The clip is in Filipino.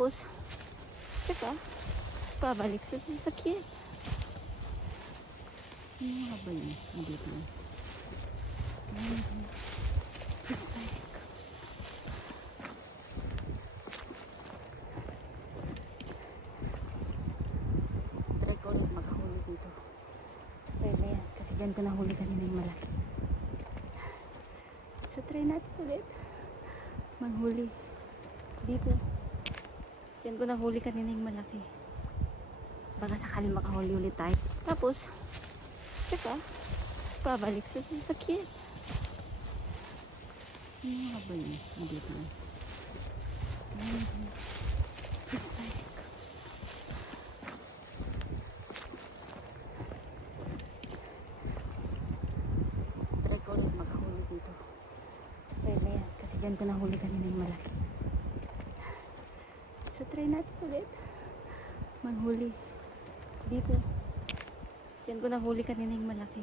Tapos, tsaka, pabalik sa sasakyan. Ano nga ba yun? Dito na. Try ko ulit makahuli dito. Sa na yan. Kasi dyan ko nahuli kanina yung malaki. So try natin ulit manghuli dito. Diyan ko nahuli kanina yung malaki. Baka sakaling makahuli ulit tayo. Tapos, tsaka, pabalik sa sasakyan. Ano nga ba yun? Dito na. Try ko ulit makahuli dito. Sa na yan. Kasi dyan ko nahuli kanina yung malaki. So try natin ulit manghuli dito. Diyan ko nahuli kanina yung malaki.